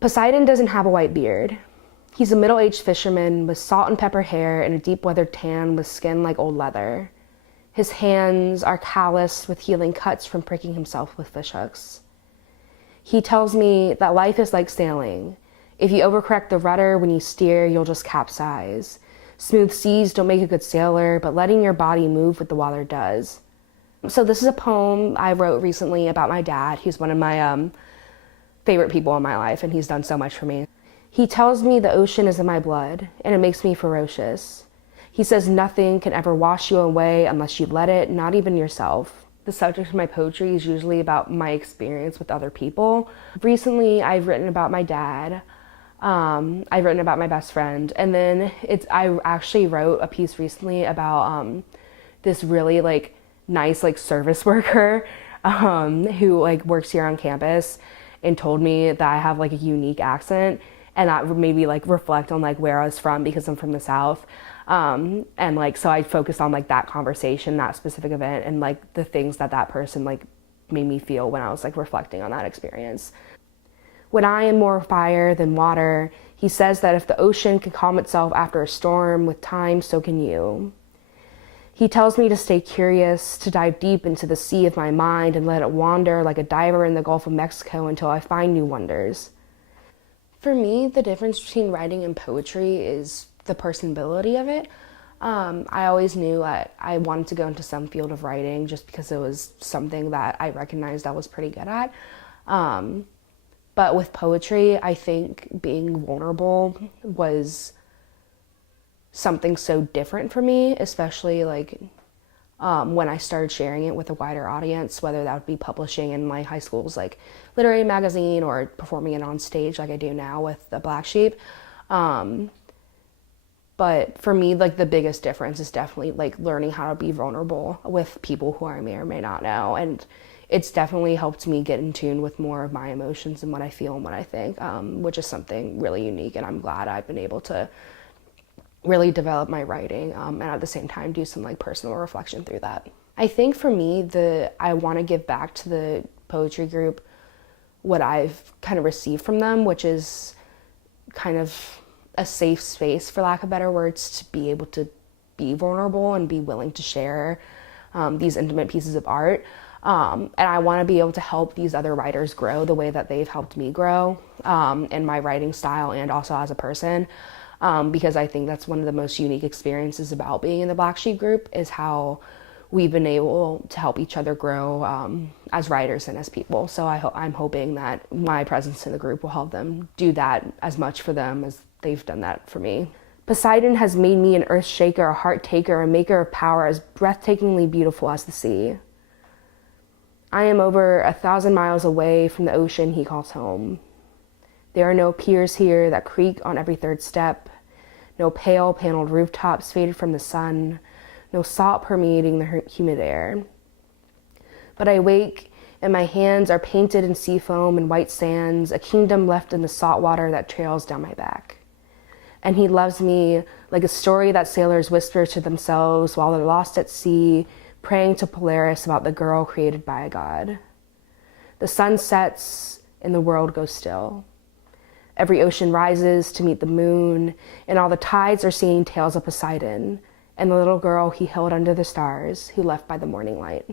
Poseidon doesn't have a white beard. He's a middle-aged fisherman with salt and pepper hair and a deep weathered tan with skin like old leather. His hands are calloused with healing cuts from pricking himself with fishhooks. He tells me that life is like sailing. If you overcorrect the rudder when you steer, you'll just capsize. Smooth seas don't make a good sailor, but letting your body move with the water does. So this is a poem I wrote recently about my dad. He's one of my favorite people in my life, and he's done so much for me. He tells me the ocean is in my blood, and it makes me ferocious. He says nothing can ever wash you away unless you let it, not even yourself. The subject of my poetry is usually about my experience with other people. Recently, I've written about my dad. I've written about my best friend, and then I actually wrote a piece recently about this really nice service worker who works here on campus, and told me that I have a unique accent, and that made me reflect on where I was from, because I'm from the South. And so I focused on that conversation, that specific event, and the things that person made me feel when I was reflecting on that experience. When I am more fire than water, he says that if the ocean can calm itself after a storm, with time, so can you. He tells me to stay curious, to dive deep into the sea of my mind and let it wander like a diver in the Gulf of Mexico until I find new wonders. For me, the difference between writing and poetry is the personability of it. I always knew that I wanted to go into some field of writing just because it was something that I recognized I was pretty good at. But with poetry, I think being vulnerable was something so different for me, especially when I started sharing it with a wider audience, whether that would be publishing in my high school's literary magazine or performing it on stage like I do now with the Black Sheep. But for me, the biggest difference is definitely learning how to be vulnerable with people who I may or may not know. And it's definitely helped me get in tune with more of my emotions and what I feel and what I think, which is something really unique. And I'm glad I've been able to really develop my writing and at the same time do some personal reflection through that. I think for me, I want to give back to the poetry group what I've kind of received from them, which is kind of a safe space, for lack of better words, to be able to be vulnerable and be willing to share these intimate pieces of art. And I want to be able to help these other writers grow the way that they've helped me grow in my writing style and also as a person, because I think that's one of the most unique experiences about being in the Black Sheep group, is how we've been able to help each other grow as writers and as people. So I'm hoping that my presence in the group will help them do that as much for them as they've done that for me. Poseidon has made me an earth shaker, a heart taker, a maker of power as breathtakingly beautiful as the sea. I am over 1,000 miles away from the ocean he calls home. There are no piers here that creak on every third step, no pale paneled rooftops faded from the sun, no salt permeating the humid air. But I wake and my hands are painted in sea foam and white sands, a kingdom left in the salt water that trails down my back. And he loves me like a story that sailors whisper to themselves while they're lost at sea, praying to Polaris about the girl created by a god. The sun sets and the world goes still. Every ocean rises to meet the moon, and all the tides are singing tales of Poseidon and the little girl he held under the stars who left by the morning light.